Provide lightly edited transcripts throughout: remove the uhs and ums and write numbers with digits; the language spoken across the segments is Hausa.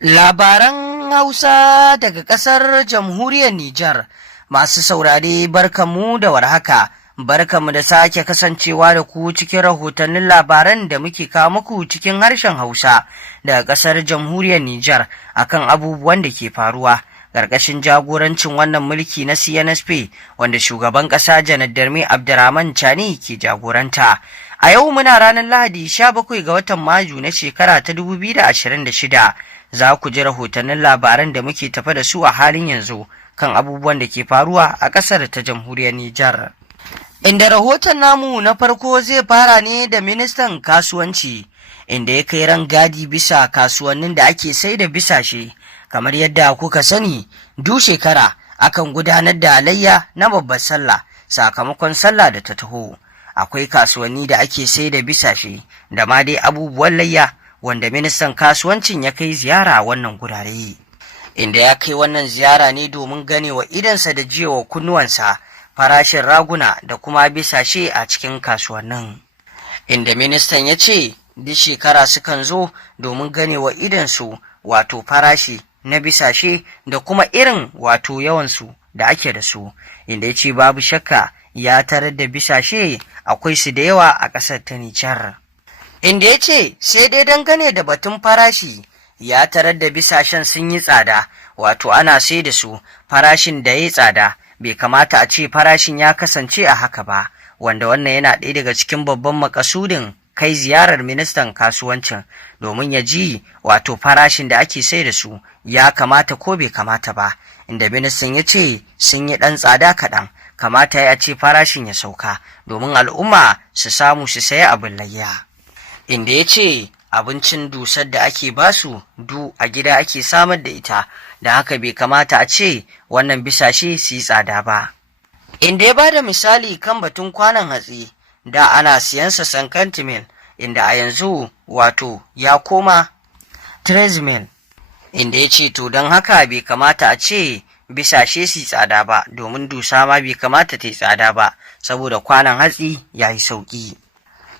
Labaran Hausa daga ƙasar Jamhuriyar Nijar. Masu saurare barkamu da warhaka, barkamu da sake kasancewa da ku cikin rahotannin labaran da muke kawo muku cikin harshen Hausa daga ƙasar Jamhuriyar Nijar akan abubuwan da ke faruwa. Ƙarƙashin jagorancin wannan mulki na CNSP wanda shugaban ƙasa Janar Darmi Abdurrahman Chani ke jagoranta. A yau muna ranar Lahadi 17 ga watan Mayu na shekara ta 2026. Za ku ji rahotannin labaran da muke tafa da su a halin yanzu kan abubuwan da ke faruwa a ƙasar ta Jamhuriyar Nijar. Inda rahoton namu na farko zai fara ne da ministan kasuwanci, inda ya kai rangadi bisa kasuwannin da ake sai da bisashe. Kamar yadda kuka sani, duk shekara akan gudanar da layya na babbar sallah sakamakon sallah da ta taho. Akwai kasuwanni da ake sai da bisashe da ma dai abubuwan layya, wanda ministan kasuwancin ya kai ziyara a wannan gurare, inda ya kai wannan ziyara ne domin ganewa idansa da jiyawa kunnuwansa farashin raguna da kuma bisashe a cikin kasuwannin, inda ministan ya ce duk shekara sukan zo domin ganewa idansu wato farashi na bisashe da kuma irin wato yawansu da ake da su, inda ya ce babu shakka ya tarar da bisashe akwai su da yawa a ƙasar ta Nijar. Inda ya ce sai dai dangane da batun farashi ya tarar da bisashen sun yi tsada, wato ana sai da su farashin da ya yi tsada. Bai kamata a ce farashin ya kasance a haka ba, wanda wannan yana ɗaya daga cikin babban makasudin kai ziyarar ministan kasuwancin, domin ya ji wato farashin da ake sai da su ya kamata ko bai kamata ba, inda ministan ya ce sun yi ɗan tsada kaɗan, kamata ya ce farashin ya sauka domin al'umma su samu su sayi abin layya. Inda ya ce abincin dusar da ake basu a gida ake samar da ita, da haka bai kamata a ce wannan bisashe su yi tsada ba. Inda ya ba da misali kan batun kwanon hatsi da ana siyansa sankantimil, inda a yanzu wato ya koma trezmil, inda ya ce to don haka bai kamata a ce bisashe su yi tsada ba, domin dusa ma bai kamata ta yi tsada ba saboda kwanon hatsi ya yi sauƙi.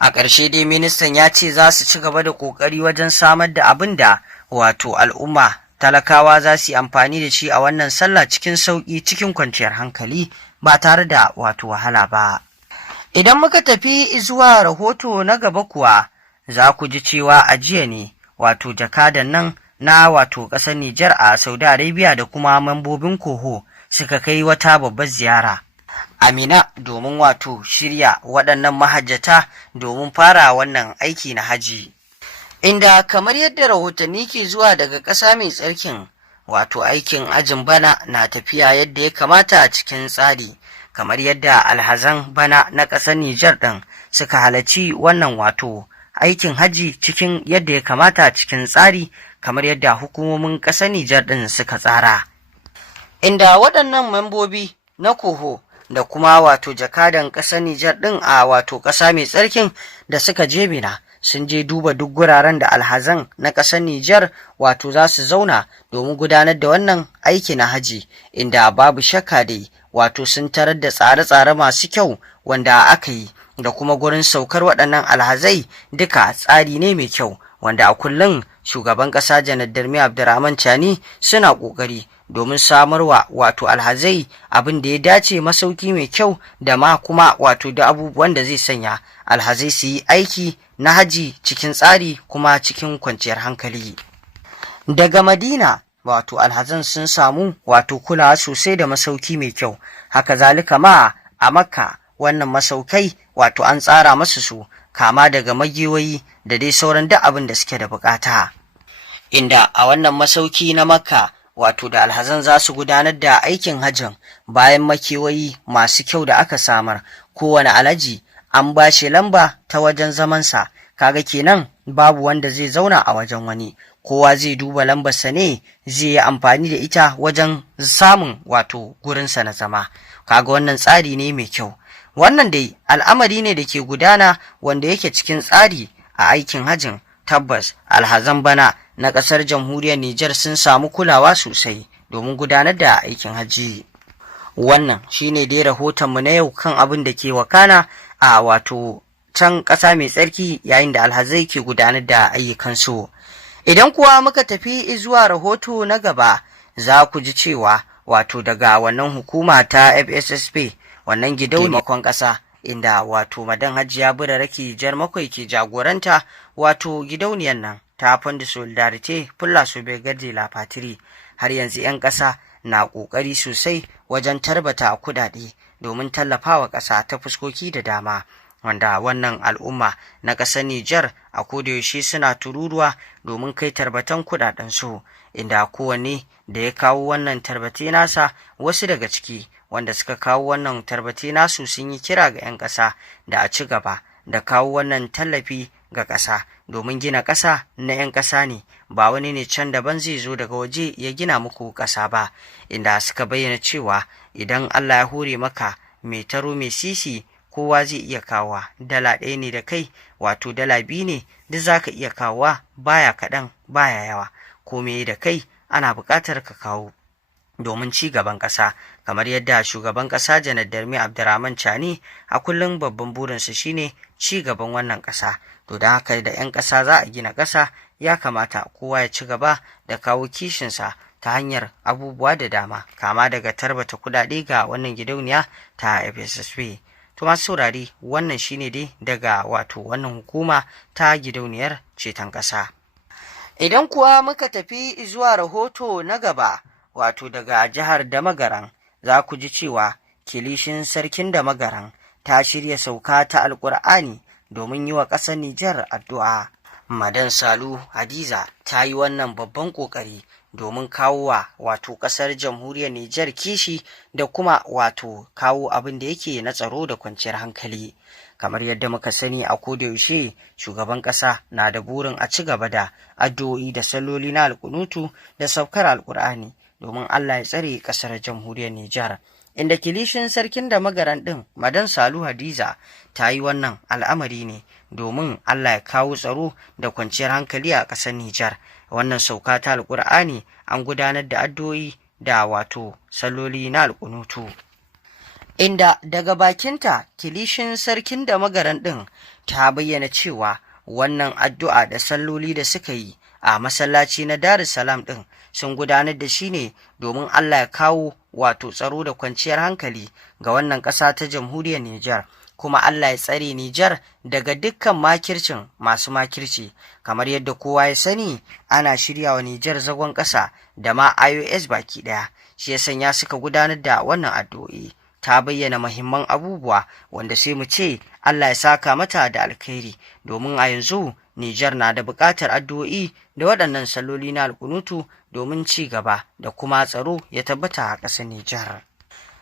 A ƙarshe dai ministan ya ce za su ci gaba da ƙoƙari wajen samar da abin da wato al'umma talakawa za su yi amfani da shi a wannan sallah cikin sauƙi, cikin kwanciyar hankali, ba tare da wato wahala ba. Idan muka tafi zuwa rahoto na gaba kuwa, za ku ji cewa a jiya ne wato jakadan nan na wato ƙasar Nijar a Saudi Arabia da kuma mambobin koho suka kai wata babbar ziyara Amina domin wato shirya waɗannan mahajjata domin fara wannan aiki na haji, inda kamar yadda rahotanni ke zuwa daga ƙasa mai tsarkin, wato aikin ajin bana na tafiya yadda ya kamata a cikin tsari, kamar yadda alhazan bana na ƙasar Nijar ɗin suka halarci wannan wato aikin haji cikin yadda ya kamata a cikin tsari, kamar yadda hukumomin ƙasar Nijar ɗin suka tsara, inda waɗannan membobi na koho da kuma wato jakadan ƙasar Nijar ɗin a wato ƙasa mai tsarkin da suka je Mina sun je duba duk guraren da alhazan na ƙasar Nijar wato za su zauna domin gudanar da wannan aiki na haji, inda babu shakka dai wato sun tarar da tsare-tsare masu kyau wanda aka yi, da kuma gurin saukar waɗannan alhazai duka tsari ne mai kyau, wanda a kullum shugaban ƙasa Janar Darmi Abdurrahman Chani suna ƙoƙari domin samarwa wato alhazai abin da ya dace, masauki mai kyau da ma kuma wato da abubuwan da zai sanya alhazai su yi aiki na haji cikin tsari kuma cikin kwanciyar hankali. Daga Madina wato alhazan sun samu wato kulawa sosai da masauki mai kyau, haka zalika ma a Makka wannan masaukai wato an tsara masu su kama daga magewayi da dai sauran duk abin da suke da bukata, inda a wannan masauki na Makka wato da alhazan za su gudanar da aikin hajjin bayan makewayi masu kyau da aka samar, kowane alhaji an ba shi lamba ta wajen zamansa, kaga kenan babu wanda zai zauna a wajen wani, kowa zai duba lambarsa ne zai yi amfani da ita wajen samun wato gurinsa na zama, kaga wannan tsari ne mai kyau. Wannan dai al'amari ne da ke gudana wanda yake cikin tsari a aikin hajjin. Tabbas alhazan bana na ƙasar Jamhuriyar Nijar sun samu kulawa sosai domin gudanar da aikin hajji. Wannan shine dai rahotonmu na yau kan abin da ke wakana a wato can ƙasa mai tsarki yayin da alhazai ke gudanar da ayyukansu. Idan kuwa muka tafi zuwa rahoto na gaba, za ku ji cewa wato daga wannan hukuma ta FSSP, wannan gidauniyar ƙasa, inda wato madan Hajiya Buraraki Jarmakwai ke jagoranta, wato gidauniyar nan ta Fond de Solidarité pour la Sauvegarde de la Patrie, har yanzu 'yan ƙasa na ƙoƙari sosai wajen tarbata kuɗaɗe domin tallafawa ƙasa ta fuskoki da dama, wanda wannan al'umma na ƙasar Nijar a kodayaushe suna tururuwa domin kai tarbatan kuɗaɗensu, inda kowanne da ya kawo wannan tarbate nasa, wasu daga ciki wanda suka kawo wannan tarbate nasu sun yi kira ga 'yan ƙasa da a ci gaba da kawo wannan tallafi ga ƙasa, domin gina ƙasa na 'yan ƙasa ne, ba wani ne can daban zai zo daga waje ya gina muku ƙasa ba, inda suka bayyana cewa idan Allah ya hore maka mai taro mai sisi, kowa zai iya kawowa. Dala ɗaya ne da kai, wato dala biyu ne, duk za ka iya kawowa, baya kaɗan baya yawa, kome da kai ana buƙatar ka kawo domin ci gaban ƙasa, kamar yadda shugaban ƙasa Janar Darmi Abdurrahman Chani a kullum babban burinsa shine ci gaban wannan ƙasa. To da haka da 'yan ƙasa za a gina ƙasa, ya kamata kowa ya ci gaba da kawo kishinsa ta hanyar abubuwa da dama, kama daga tarbata kuɗaɗe ga wannan gidauniya ta FSSP. To masu saurari, wannan shine dai daga wato wannan hukuma ta gidauniyar ceton ƙasa. Idan kuwa muka tafi zuwa rahoto na gaba, wato daga jihar Damagaran, za ku ji cewa kilishin sarkin Damagaran ta shirya sauka ta Alƙur'ani domin yi wa ƙasar Nijar addu'a. Madan Salu Hadiza ta yi wannan babban ƙoƙari domin kawo wa wato ƙasar jamhuriyar Nijar kishi da kuma wato kawo abin da yake na tsaro da kwanciyar hankali. Kamar yadda muka sani a kodayaushe, shugaban ƙasa na da burin a ci gaba da addu'o'i da salloli na alkunutu da saukar Alƙur'ani domin Allah ya tsare ƙasar jamhuriyar Nijar. Inda kilishin sarkin Damagaran ɗin Madan Salu Hadiza ta yi wannan al'amari ne domin Allah ya kawo tsaro da kwanciyar hankali a ƙasar Nijar. Wannan sauka ta Alƙur'ani an gudanar da addu'o'i da wato salloli na alkunutu, inda daga bakinta kilishin sarkin Damagaran ɗin ta bayyana cewa wannan addu'a da salloli da suka yi a masallaci na Darussalam ɗin sun gudanar da shi ne domin Allah ya kawo wato tsaro da kwanciyar hankali ga wannan ƙasa ta jamhuriyar Nijar, kuma Allah ya tsare Nijar daga dukkan makircin masu makirci. Kamar yadda kowa ya sani, ana shirya wa Nijar zagon ƙasa da ma IOS baki ɗaya, shi ya sanya suka gudanar da wannan addu'o'i. Ta bayyana muhimman abubuwa wanda sai mu ce Allah ya saka mata da alkhairi, domin a yanzu Nijar na da buƙatar addu'o'i da waɗannan salloli na alkunutu domin ci gaba da kuma tsaro ya tabbata a ƙasar Nijar.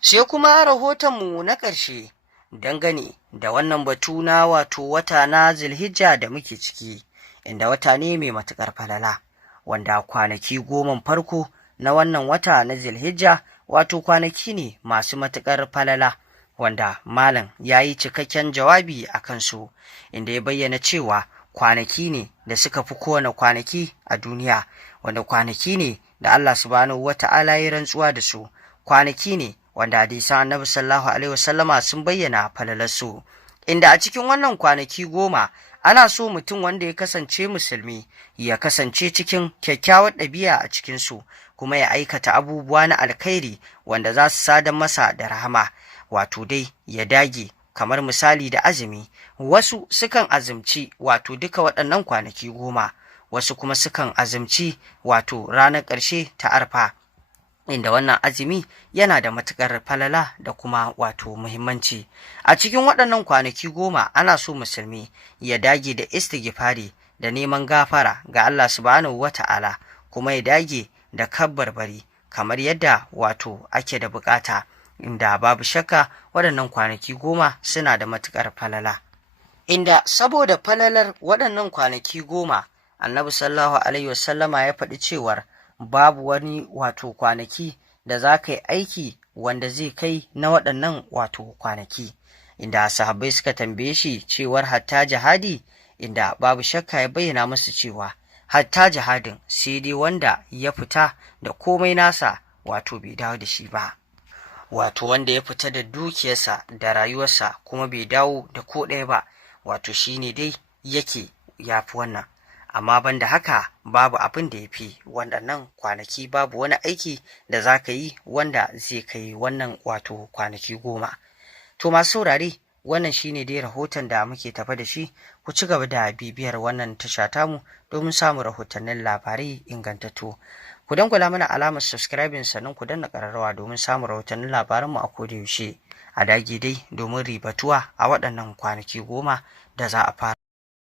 Sai kuma rahotonmu na ƙarshe dangane da wannan batu na wato wata na Zulhijja da muke ciki, inda wata ne mai matuƙar falala, wanda kwanaki 10 farko na wannan wata na Zulhijja wato kwanaki ne masu matuƙar falala, wanda malam ya yi cikakken jawabi a kansu, inda ya bayyana cewa kwanaki ne da suka fi kowane kwanaki a duniya, wanda kwanaki ne da Allah subhanahu wata'ala ya rantsuwa da su, kwanaki ne wanda hadisan Annabi sallallahu alaihi wasallama sun bayyana falalarsu, inda a cikin wannan kwanaki 10 ana so mutum wanda ya kasance musulmi ya kasance cikin kyakkyawar ɗabi'a a cikinsu, kuma ya aikata abubuwa na alkhairi wanda za su sadar masa da rahama, wato dai ya dage, kamar misali da azumi. Wasu sukan azumci wato duka waɗannan kwanaki 10, wasu kuma sukan azumci wato ranar ƙarshe ta Arfa, inda wannan azumi yana da matuƙar falala da kuma wato muhimmanci. A cikin waɗannan kwanaki 10 ana so musulmi ya dage da istighfari da neman gafara ga Allah subhanahu wata'ala, kuma ya dage da kabbarbari kamar yadda wato ake da bukata, inda babu shakka waɗannan kwanaki 10 suna da matuƙar falala, inda saboda falalar waɗannan kwanaki 10 Annabi sallallahu alaihi wasallama ya faɗi cewar babu wani wato kwanaki da za ka yi aiki wanda zai kai na waɗannan wato kwanaki, inda sahabbai suka tambaye shi cewar hatta jihadi, inda babu shakka ya bayyana musu cewa hatta jihadin sai dai wanda ya fita da komai nasa wato bai dawo da shi ba, wato wanda ya fita da dukiyarsa da rayuwarsa kuma bai dawo da ko ɗaya ba, wato shine dai yake yafi wannan. amma banda haka babu abin da ya fi waɗannan kwanaki, babu wani aiki da za ka yi wanda zai kai wannan wato kwanaki 10. To masu saurare, wannan shine dai rahoton da muke tafa da shi. Ku ci gaba da bibiyar wannan tasha tamu domin samun rahotannin labarai ingantattu. Ku dangwala mana alamar subscribing sannan ku danna ƙararrawa domin samun rahotannin labaranmu a koda yaushe. A dage dai domin ribatuwa a waɗannan kwanaki 10 da za a fara.